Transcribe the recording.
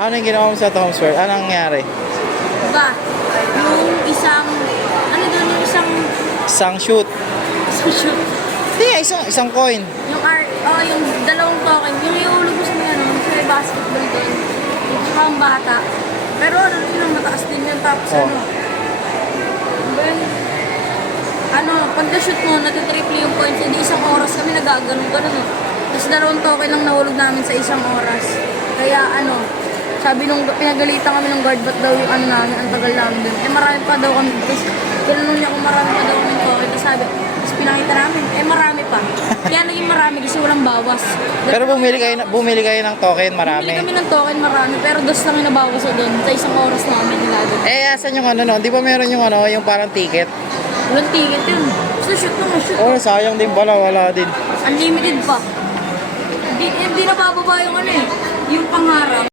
Ano yung ginawa mo sa Tom's World? Anong nangyari? Diba? Yung isang, ano doon, yung isang Isang shoot. shoot. Hindi, isang coin. Yung yung dalawang token, yung iulog ko sa may ano, sa may basketball doon. Yung pang bata. Pero ano, yung mataas din yun. Tapos pag na-shoot mo, natitriple yung points, hindi isang oras kami nagaganon-ganon. Tapos dalawang token lang nahulog namin sa isang oras. Kaya sabi nung pinagalitan kami ng guard, ba't daw yung namin, ang tagal namin dun. Marami pa daw kami, tapos ginanong niya kung marami pa daw kami token. Tapos sabi, tapos pinakita namin, marami pa. Kaya naging marami kasi walang bawas. Pero bumili kayo ng token, marami. Bumili kami ng token, marami, pero dos lang yung nabawas doon sa isang oras namin nilagay. Asan yung no? Di ba meron yung yung parang ticket? Walang ticket yun. So shoot mo, shoot. Sayang din pala, wala din. Unlimited pa. Hindi na bababa yung yung pangarap.